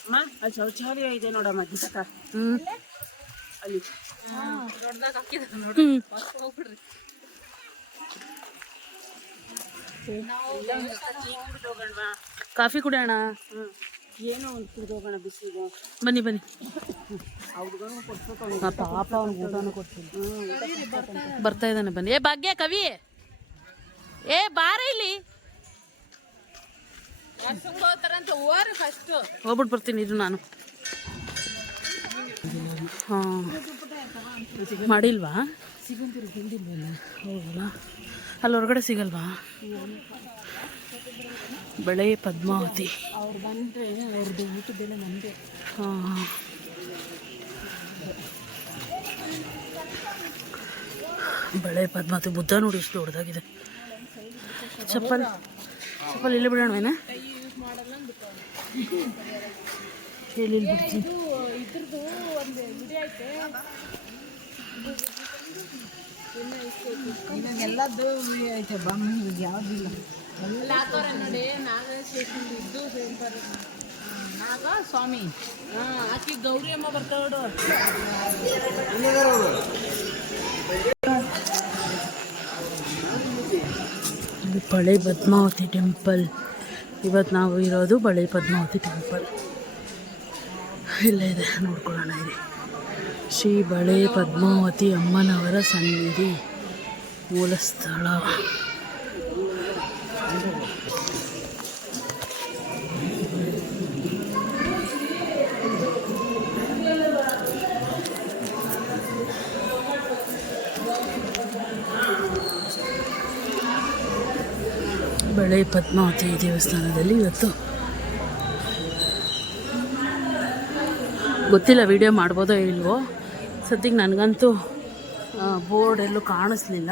ಅಮ್ಮ ಅಲ್ಲಿ ಶೌಚಾಲಯ ಇದೆ ನೋಡಮ್ಮ ಹ್ಮ್. ಅಲ್ಲಿ. ಹ್ಮ್. ಹೋಗೋಣವಾ ಕಾಫಿ ಕುಡಿಯೋಣ? ಹ್ಮ್. ಏನೋ ಒಂದು ಕುಡಿದೋಗೋಣ ಹೋಗೋಣ ಬಿಸಿಲಿಗೆ. ಬನ್ನಿ ಬನ್ನಿ. ಪಾಪ ಅವ್ನಿಗೆ ಊಟನೂ ಕೊಡ್ತೀನಿ ಬರ್ತಾ ಇದ್ದಾನೆ ಬನ್ನಿ. ಏ ಭಾಗ್ಯ ಕವಿ. ಏ ಬಾರ ಇಲ್ಲಿ. ಹೋಗ್ಬಿಟ್ಟು ಬರ್ತೀನಿ ಇದು ನಾನು. ಹಾಂ. ಮಾಡಿಲ್ವಾ? ಅಲ್ಲಿ ಹೊರಗಡೆ ಸಿಗಲ್ವಾ? ಬೆಳೆ ಪದ್ಮಾವತಿ. ಹಾಂ. ಬೆಳೆ ಪದ್ಮಾವತಿ ಬುದ್ಧ ನೋಡಿ ಎಷ್ಟು ದೊಡ್ಡದಾಗಿದೆ. ಚಪ್ಪಲ್ ಚಪ್ಪಲ್ ಇಲ್ಲಿ ಬಿಡೋಣವೇನ? ಇಲ್ಲಿ ಬಿಡ್ತೀನಿ ಇದ್ರದ್ದು ಒಂದು ವಿಡಿಯೋ ಐತೆ. ಇವಾಗ ಎಲ್ಲದ್ದು ಐತೆ ಬಮ್ಮ ಇವಾಗ ಯಾವುದಿಲ್ಲ ಎಲ್ಲ ಹಾಕೋರೆ ನೋಡಿ ನಾಗ ಸ್ಟೇಷನ್ ಇದ್ದು ಹೇಳ್ತಾರೆ ನಾಗ ಸ್ವಾಮಿ. ಹಾಂ ಆಕಿ ಗೌರಿ ಅಮ್ಮ ಬರ್ತಾವಡು ಪಳೆ ಬಳೆ ಪದ್ಮಾವತಿ ಟೆಂಪಲ್ ಇವತ್ತು ನಾವು ಇರೋದು ಬಳೆ ಪದ್ಮಾವತಿ ಟೆಂಪಲ್ ಇಲ್ಲೇ ಇದೆ, ನೋಡ್ಕೊಳ್ಳೋಣ ಇದೆ ಶ್ರೀ ಬಳೆ ಪದ್ಮಾವತಿ ಅಮ್ಮನವರ ಸನ್ನಿಧಿ, ಮೂಲ ಬಳೆ ಪದ್ಮಾವತಿ ದೇವಸ್ಥಾನದಲ್ಲಿ ಇವತ್ತು. ಗೊತ್ತಿಲ್ಲ ವಿಡಿಯೋ ಮಾಡ್ಬೋದೋ ಇಲ್ವೋ? ಸದ್ಯಕ್ಕೆ ನನಗಂತೂ ಬೋರ್ಡ್ ಎಲ್ಲೂ ಕಾಣಿಸ್ಲಿಲ್ಲ.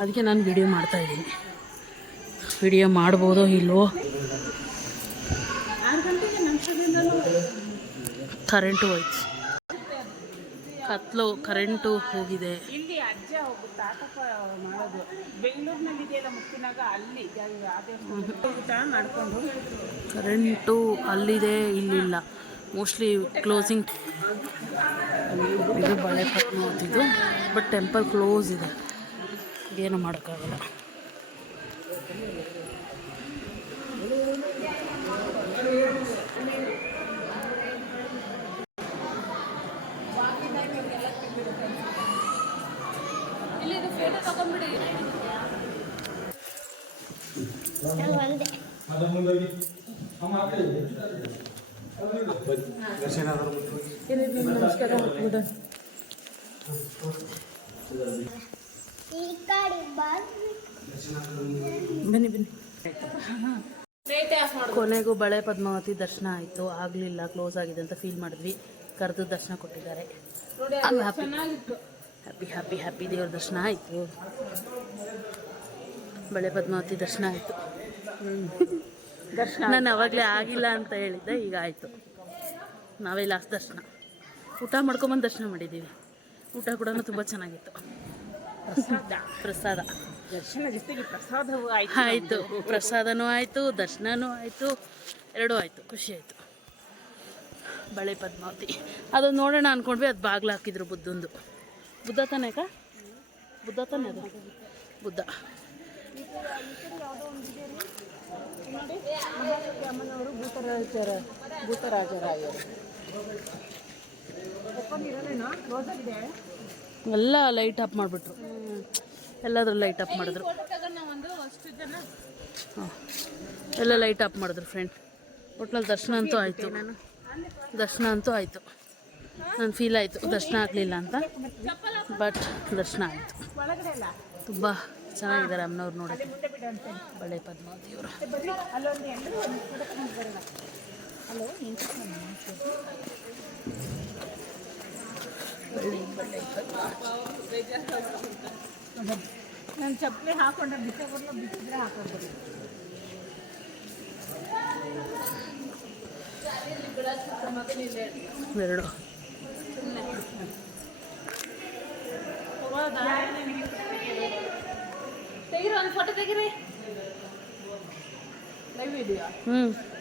ಅದಕ್ಕೆ ನಾನು ವಿಡಿಯೋ ಮಾಡ್ತಾಯಿದ್ದೀನಿ ವಿಡಿಯೋ ಮಾಡ್ಬೋದೋ ಇಲ್ವೋ? ಕರೆಂಟು ಹೋಯ್ತು. ಕತ್ಲು ಕರೆಂಟು ಹೋಗಿದೆ. ಇಲ್ಲಿ ಅಜ್ಜ ಹೋಗಿ ತಾತಪ್ಪ ಮಾಡೋದು. ಬೆಂಗಳೂರಿನಲ್ಲಿ ಇದೆಯಲ್ಲ ಮುಕ್ಕಿನಾಗ ಅಲ್ಲಿ ಮಾಡ್ಕೊಂಡು. ಕರೆಂಟು ಅಲ್ಲಿದೆ ಇಲ್ಲಿಲ್ಲ. ಮೋಸ್ಟ್ಲಿ ಕ್ಲೋಸಿಂಗ್ ಇದು ಬಳೆ ನೋಡ್ತಿದ್ದು ಬಟ್ ಟೆಂಪಲ್ ಕ್ಲೋಸ್ ಇದೆ. ಏನು ಮಾಡೋಕ್ಕಾಗಲ್ಲ. ಬನ್ನಿ. ಬನ್ನಿ ಕೊನೆಗೂ ಬಳೆ ಪದ್ಮಾವತಿ ದರ್ಶನ ಆಯಿತು. ಆಗಲಿಲ್ಲ ಕ್ಲೋಸ್ ಆಗಿದೆ ಅಂತ ಫೀಲ್ ಮಾಡಿದ್ವಿ. ಕರೆದು ದರ್ಶನ ಕೊಟ್ಟಿದ್ದಾರೆ. ಹ್ಯಾಪಿ ಹ್ಯಾಪಿ ಹ್ಯಾಪಿ ದೇವ್ರ ದರ್ಶನ ಆಯಿತು. ಬಳೆ ಪದ್ಮಾವತಿ ದರ್ಶನ ಆಯಿತು. ದರ್ಶನ ನಾನು ಅವಾಗಲೇ ಆಗಿಲ್ಲ ಅಂತ ಹೇಳಿದ್ದೆ ಈಗ ಆಯಿತು. ನಾವೇ ಲಾಸ್ಟ್ ದರ್ಶನ. ಊಟ ಮಾಡ್ಕೊಂಬಂದು ದರ್ಶನ ಮಾಡಿದ್ದೀವಿ ಊಟ ಕೂಡ ತುಂಬ ಚೆನ್ನಾಗಿತ್ತು. ಪ್ರಸಾದ. ಪ್ರಸಾದ. ದರ್ಶನ ಜೊತೆಗೆ ಪ್ರಸಾದವೂ ಆಯ್ತು ಆಯಿತು. ಪ್ರಸಾದನೂ ಆಯಿತು ದರ್ಶನನೂ ಆಯಿತು ಎರಡೂ ಆಯಿತು. ಖುಷಿ ಆಯಿತು. ಬಳೆ ಪದ್ಮಾವತಿ. ಅದನ್ನು ನೋಡೋಣ ಅಂದ್ಕೊಂಡ್ವಿ ಅದು ಬಾಗಿಲು ಹಾಕಿದ್ರು ಬುದ್ಧಂದು. ಬುದ್ಧ ತಾನೇ ಅಕ್ಕ? ಬುದ್ಧ ತಾನೇ ಅದು? ಬುದ್ಧ. ಎಲ್ಲ ಲೈಟ್ ಆಫ್ ಮಾಡಿಬಿಟ್ರು. ಎಲ್ಲಾದ್ರೂ ಲೈಟ್ ಆಫ್ ಮಾಡಿದ್ರು. ಹಾಂ. ಎಲ್ಲ ಲೈಟ್ ಆಫ್ ಮಾಡಿದ್ರು ಫ್ರೆಂಡ್ ಒಟ್ನಲ್ಲಿ ದರ್ಶನ ಅಂತೂ ಆಯಿತು. ದರ್ಶನ ಅಂತೂ ಆಯಿತು. ನನ್ನ ಫೀಲ್ ಆಯಿತು. ದರ್ಶನ ಆಗಲಿಲ್ಲ ಅಂತ. ಬಟ್ ದರ್ಶನ ಆಯಿತು. ತುಂಬ ಚೆನ್ನಾಗಿದ್ದಾರೆ ಅಮ್ಮನವ್ರು ನೋಡಿ. ಬಳೆ ಪದ್ಮಾವತಿಯವರು ಬಳ್ಳಿ ಬಳ್ಳಿ ನಾನು ಚಪ್ಪಲಿ ಹಾಕೊಂಡ್ರೆ ಬಿಟ್ಟೆ ಬರಲ್ಲ ಬಿಟ್ಟಿದ್ರೆ ಎರಡು. ಫೋಟೋ ತೆಗಿರಿ ಹ್ಞೂ